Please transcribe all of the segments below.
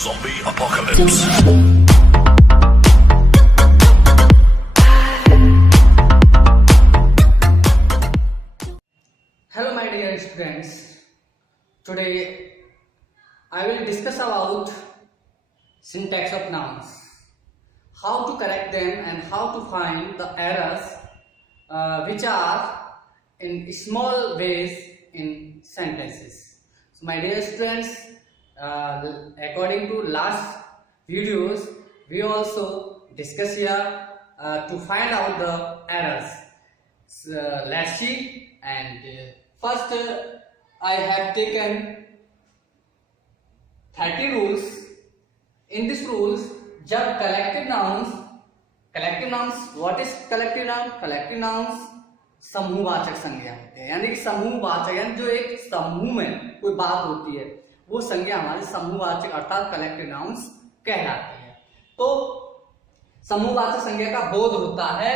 Zombie apocalypse. Hello my dear students, today I will discuss about syntax of nouns, how to correct them and how to find the errors which are in small ways in sentences. So my dear students, according to last videos we also discuss here to find out the errors. So, let's see. And first I have taken 30 rules. In these rules, जब collective nouns, what is collective noun? Collective nouns समूहवाचक संज्ञा होते हैं, यानी कि समूहवाचक, यानी जो एक समूह में कोई बात होती है वो संज्ञा हमारी समूहवाचक अर्थात कलेक्टिव नाउन्स कहलाती है। तो समूहवाचक संज्ञा का बोध होता है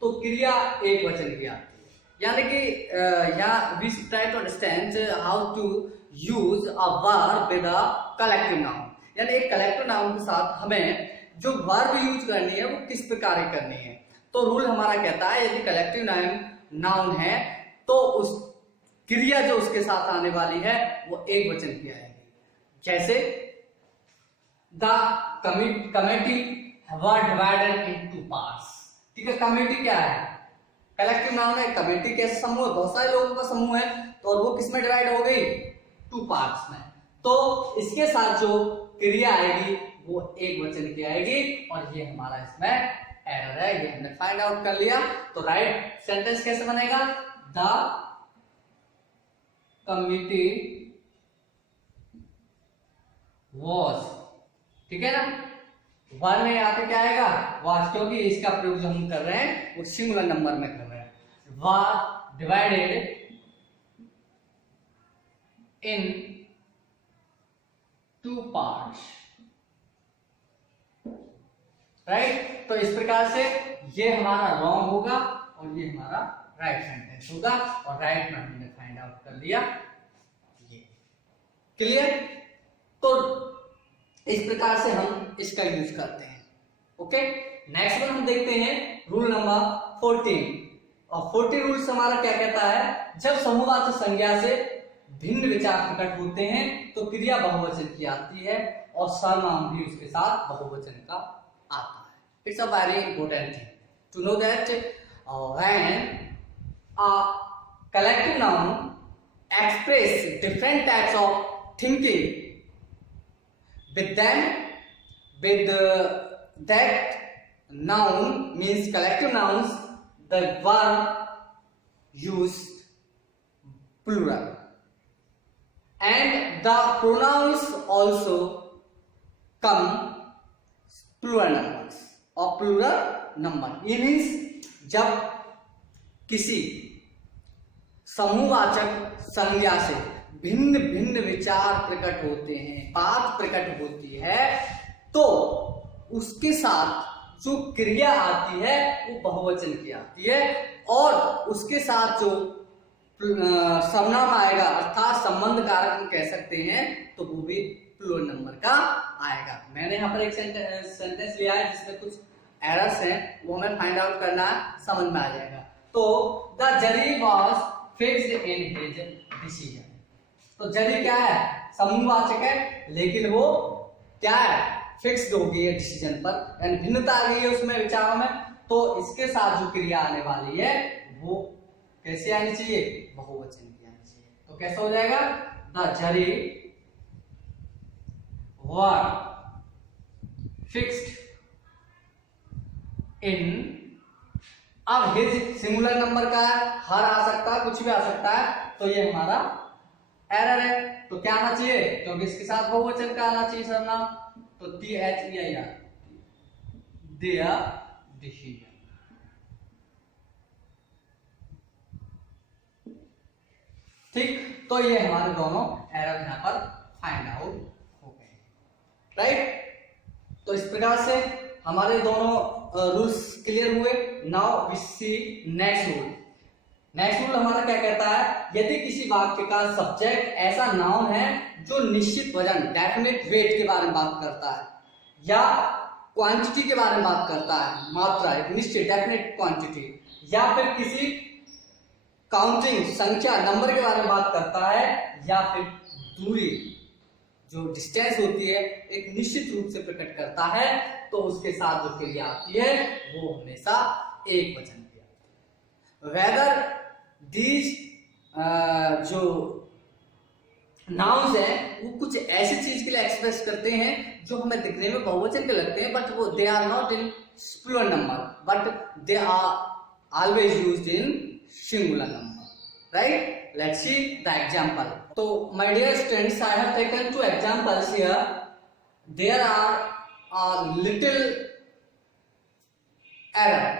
तो क्रिया एक वचन की आती है, यानी कि यहाँ we try to understand how to use a verb with a collective noun, यानी एक कलेक्टिव नाउन के साथ हमें जो वर्ब यूज करनी है वो किस प्रकार करनी है। तो रूल हमारा कहता है यदि कलेक्टिव नाउन है तो उस क्रिया जो उसके साथ आने वाली है वो एक वचन की आएगी। जैसे the committee were divided in two parts. ठीक है, कमेटी क्या है? कलेक्टिव नाउन है। कमेटी कैसे समूह है? बहुत सारे लोगों का समूह है तो और वो किसमें डिवाइड हो गई? टू पार्ट्स में। तो इसके साथ जो क्रिया आएगी वो एक वचन की आएगी और ये हमारा इसमें एरर है, ये हमने फाइंड आउट कर लिया। तो राइट सेंटेंस कैसे बनेगा? द कमिटी वॉज, ठीक है ना, वन में यहाँ पे क्या आएगा? वाज, क्योंकि इसका प्रयोग जो हम कर रहे हैं वो सिंगुलर नंबर में कर रहे हैं। Was divided in two parts, right. तो इस प्रकार से ये हमारा रॉन्ग होगा और ये हमारा राइट सेंटेंस होगा और राइट में हमने फाइंड आउट कर लिया। ये क्लियर? तो इस प्रकार से हम इसका यूज करते हैं। ओके, नेक्स्ट वन हम देखते हैं रूल नंबर 14। और 14 रूल्स हमारा क्या कहता है? जब समूहवाचक संज्ञा से भिन्न विचार प्रकट होते हैं तो क्रिया बहुवचन की आती है और सर्वनाम भी उसके साथ बहुवचन का आता है। It's a very important thing to know that when a collective noun express different types of thinking with that noun means collective nouns, the verb used plural and the pronouns also come plural numbers or plural number. ये means जब किसी समूहवाचक संज्ञा से भिन्न भिन्न विचार प्रकट होते हैं, बात प्रकट होती है, तो उसके साथ जो क्रिया आती है वो बहुवचन की आती है और उसके साथ जो सर्वनाम आएगा अर्थात संबंध कारक हम कह सकते हैं तो वो भी प्लूरल नंबर का आएगा। मैंने यहाँ पर एक सेंटेंस लिया है जिसमें कुछ एरर्स हैं, वो हमें फाइंड आउट करना समझ में आ जाएगा। तो the zari was fixed in his decision. तो जरी क्या है? समूहवाचक है लेकिन वो क्या है? फिक्स्ड हो गई है डिसीजन पर, यानी भिन्नता आ गई है उसमें विचारों में। तो इसके साथ जो क्रिया आने वाली है वो कैसे आनी चाहिए? बहुवचन की आनी चाहिए। तो कैसे हो जाएगा? The zari were fixed in, अब हिज सिंगुलर नंबर का है, हर आ सकता है, कुछ भी आ सकता है, तो ये हमारा एरर है। तो क्या आना चाहिए? क्योंकि इसके साथ बहुवचन का आना चाहिए सर्वनाम, तो THEIR, देयर डिसीजन। ठीक, तो ये हमारे दोनों एरर यहाँ पर फाइंड आउट हो गए, राइट। तो इस प्रकार से हमारे दोनों रूल्स क्लियर हुए। Now we see next rule. Next rule हमारा क्या कहता है, यदि किसी वाक्य का सब्जेक्ट ऐसा नाउन है जो निश्चित वजन डेफिनेट वेट के बारे में बात करता है या क्वांटिटी के बारे में बात करता है, मात्रा एक निश्चित डेफिनेट क्वांटिटी, या फिर किसी काउंटिंग संख्या नंबर के बारे में बात करता है, या फिर दूरी जो डिस्टेंस होती है एक निश्चित रूप से प्रकट करता है, तो उसके साथ जो क्रिया आती है वो हमेशा एक वचन की आती है। वेदर दीज जो नाउन्स हैं वो कुछ ऐसी चीज के लिए एक्सप्रेस करते हैं जो हमें दिखने में बहुवचन के लगते हैं, बट वो they are not in plural number, but they are always used in singular number, right? Let's see the example. So my dear students, I have taken two examples here. There are a little error.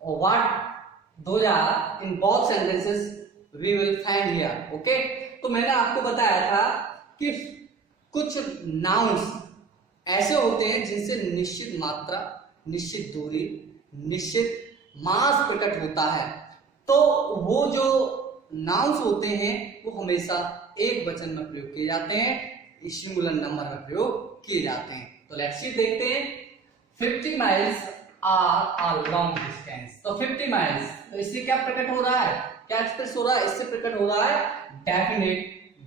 What those are in both sentences we will find here. Okay? तो मैंने आपको बताया था कि कुछ nouns ऐसे होते हैं जिनसे निश्चित मात्रा, निश्चित दूरी, निश्चित मास प्रकट होता है, तो वो जो नाउन्स होते हैं वो हमेशा एक वचन में प्रयोग किए जाते हैं, सिंगुलर नंबर में प्रयोग किए जाते हैं. तो लेट्स सी देखते हैं. 50 miles are a long distance. तो 50 माइल्स, तो इससे क्या प्रकट हो रहा है, क्या एक्सप्रेस हो रहा है? इससे प्रकट हो रहा है डेफिनेट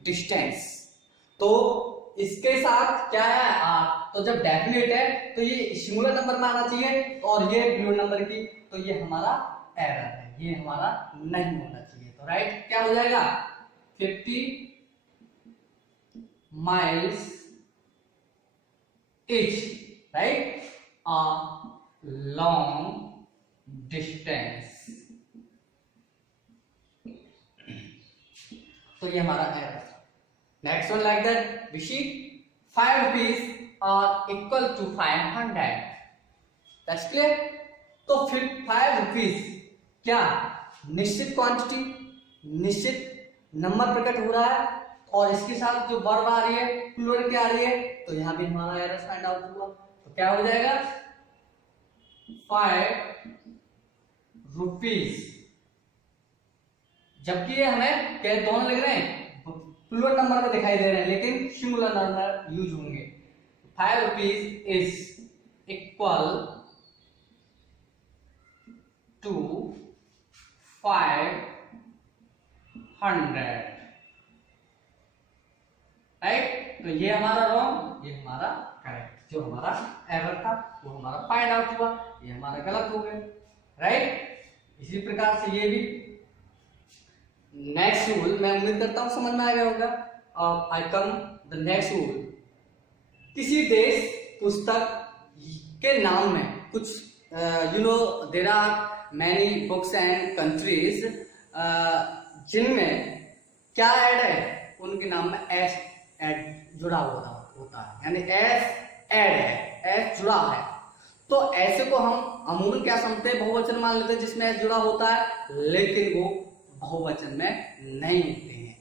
डिस्टेंस. तो इसके साथ क्या है आर, तो जब डेफिनेट है तो ये सिंगुलर नंबर में आना चाहिए और ये प्लूरल नंबर की, तो ये हमारा एरर है, ये हमारा नहीं होना चाहिए. तो राइट क्या हो जाएगा? 50 miles is, right, a long distance. तो ये हमारा error. Next one like that we see 5 rupees are equal to 500. That's clear. तो फिर 5 rupees क्या निश्चित क्वांटिटी, निश्चित नंबर प्रकट हो रहा है, और इसके साथ जो वर्ब आ रही है प्लूरल क्या आ रही है, तो यहां भी हमारा एरर फाइंड आउट हुआ. तो क्या हो जाएगा? 5 rupees, जबकि ये हमें क्या दोनों लिख रहे हैं प्लूरल नंबर में दिखाई दे रहे हैं, लेकिन सिंगुलर नंबर यूज होंगे. 5 rupees is equal to 500, right? तो ये हमारा रॉन्ग, ये हमारा करेक्ट. जो हमारा एरर था वो हमारा फाइंड आउट हुआ, ये हमारा गलत हो गया, राइट? इसी प्रकार से ये भी. नेक्स्ट रूल मैं उम्मीद करता हूं समझ में आ गया होगा. I come the next rule. किसी देश पुस्तक के नाम में कुछ there are many books and countries जिनमें क्या ऐड है, उनके नाम में एस ऐड जुड़ा हुआ होता है, यानी एस ऐड है, एस जुड़ा है. तो ऐसे को हम अमूमन क्या समझते हैं, बहुवचन मान लेते हैं जिसमें एस जुड़ा होता है, लेकिन वो बहुवचन में नहीं होते हैं.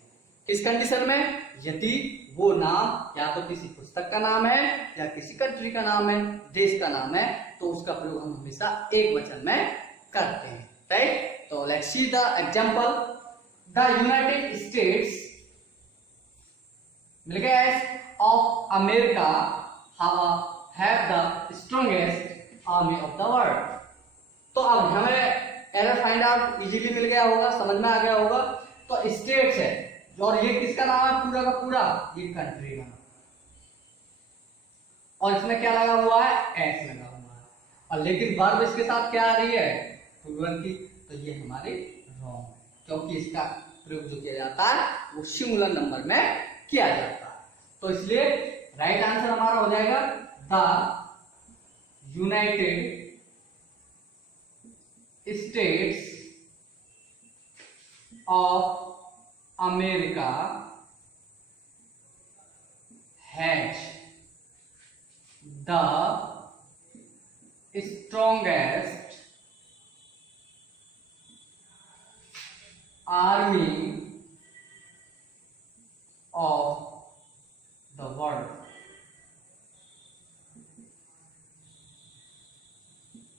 किस कंडीशन में? यदि वो नाम या तो किसी पुस्तक का नाम है या किसी कंट्री का नाम है, देश का नाम है, तो उसका प्रयोग हम हमेशा एक वचन में करते हैं, राइट? तो let's see the example. The United States मिल गया of America have the strongest army of the world. तो अब हमें एरर फाइंड आउट इजीली मिल गया होगा, समझ में आ गया होगा. तो स्टेट्स है, और ये किसका नाम है पूरा का पूरा? ये कंट्री का नाम, और इसमें क्या लगा हुआ है? एस लगा हुआ है. और लेकिन वर्ब इसके साथ क्या आ रही है? प्लूरल की. तो ये हमारे रॉन्ग है, क्योंकि इसका प्रयोग जो किया जाता है वो सिंगुलर नंबर में किया जाता है. तो इसलिए राइट आंसर हमारा हो जाएगा the United states of America has the strongest army of the world.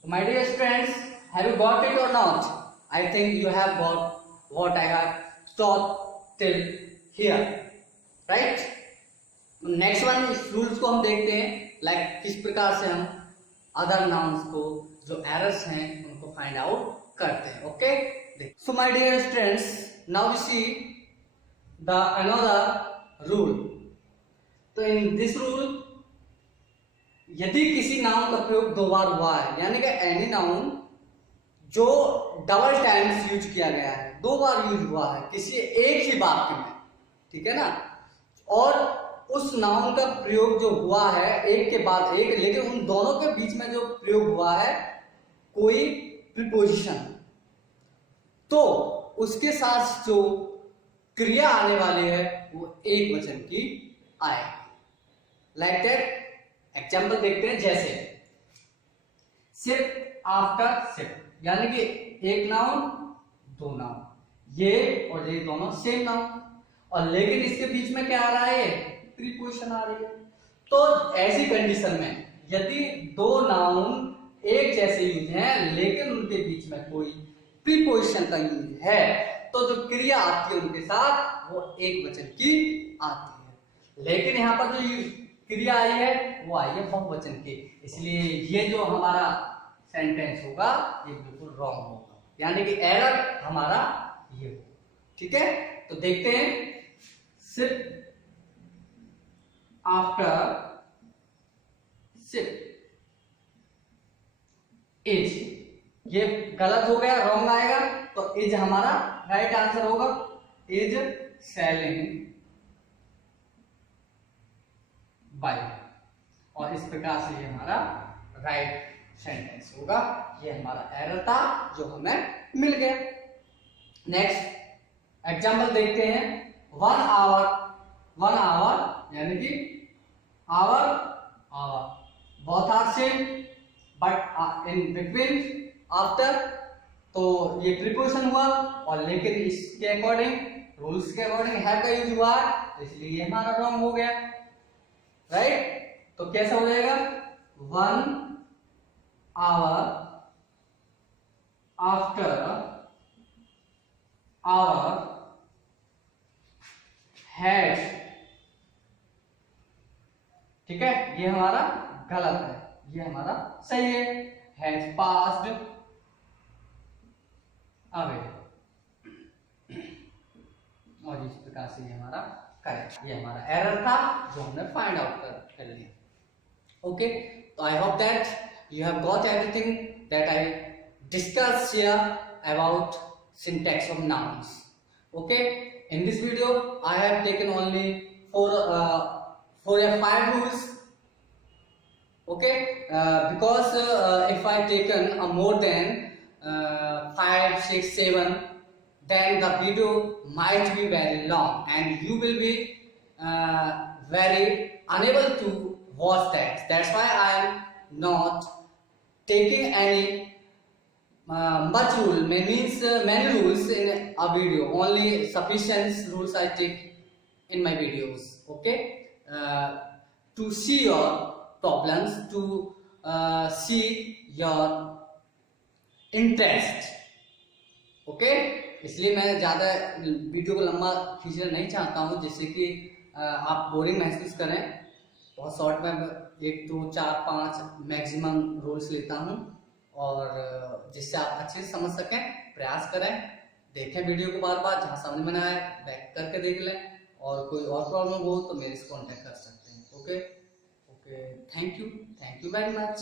My dear friends, have you got it or not? I think you have got what I have taught till here, right? Next one, इस rules को हम देखते हैं like किस प्रकार से हम other nouns को जो एरर्स हैं उनको फाइंड आउट करते हैं. Okay, so my dear students, now we see the another rule. तो इन दिस रूल, यदि किसी नाउन का प्रयोग दो बार हुआ है, यानी कि एनी नाउन जो डबल टाइम्स यूज किया गया है, दो बार यूज हुआ है किसी एक ही वाक्य में, ठीक है ना, और उस नाउन का प्रयोग जो हुआ है एक के बाद एक, लेकिन उन दोनों के बीच में जो प्रयोग हुआ है कोई प्रीपोजिशन, तो उसके साथ जो क्रिया आने वाली है वो एक वचन की आएगी. लाइक दैट एग्जाम्पल देखते हैं, जैसे सिप आफ्टर सिप, यानी कि एक नाउन दो नाउन, ये और ये दोनों सेम नाउन, और लेकिन इसके बीच में क्या आ रहा है, प्रीपोजिशन आ रही है. तो ऐसी कंडीशन में यदि दो नाउन एक जैसे यूज हैं लेकिन उनके बीच में कोई प्रीपोजिशन का यूज है, तो जो क्रिया आती है उनके साथ वो एक वचन की आती है. लेकिन यहाँ पर जो क्रिया आई है वो आई है बहुवचन की, इसलिए ये जो हमारा सेंटेंस होगा ये बिल्कुल रॉन्ग होगा, यानी कि एरर हमारा ये होगा. ठीक है, तो देखते हैं. सिर्फ आफ्टर सिर्फ इज, ये गलत हो गया, रॉन्ग आएगा, तो इज हमारा राइट आंसर होगा. इज सेलिंग बाय, और इस प्रकार से ये हमारा राइट सेंटेंस होगा. ये हमारा एरर था जो हमें मिल गया. नेक्स्ट एग्जांपल देखते हैं. 1 आवर, 1 आवर यानी कि hour hour, both are same but in between after, तो ये प्रीपोजिशन हुआ, और लेकिन इसके अकॉर्डिंग, रूल्स के अकॉर्डिंग हैव का यूज हुआ, इसलिए ये हमारा रॉन्ग हो गया. राइट, तो कैसा हो जाएगा, 1 आवर आफ्टर आवर हैज, ठीक है, ये हमारा गलत है, ये हमारा सही है. हैज पास्ड अवे, और इस प्रकार से ये हमारा करेक्ट, ये हमारा एरर था जो हमने फाइंड आउट कर लिया. ओके, तो I hope that you have got everything that I discussed here about syntax of nouns. Okay, in this video I have taken only 4 or 5 rules. Okay, because if I taken more than 5, 6, 7, then the video might be very long and you will be very unable to watch that. That's why I am not taking any much rule, means many rules in a video. Only sufficient rules I take in my videos. Okay, to see your problems, to see your interest. Okay, इसलिए मैं ज़्यादा video को लंबा खींचना नहीं चाहता हूँ, जिससे कि आप बोरिंग महसूस करें. बहुत शॉर्ट में 1, 2, 4, 5 मैक्सिमम रूल्स लेता हूँ, और जिससे आप अच्छे से समझ सकें. प्रयास करें, देखें वीडियो को बार बार, जहाँ समझ में ना आए बैक करके देख लें, और कोई और प्रॉब्लम हो तो मेरे से कॉन्टेक्ट कर सकते हैं. Okay, thank you very much.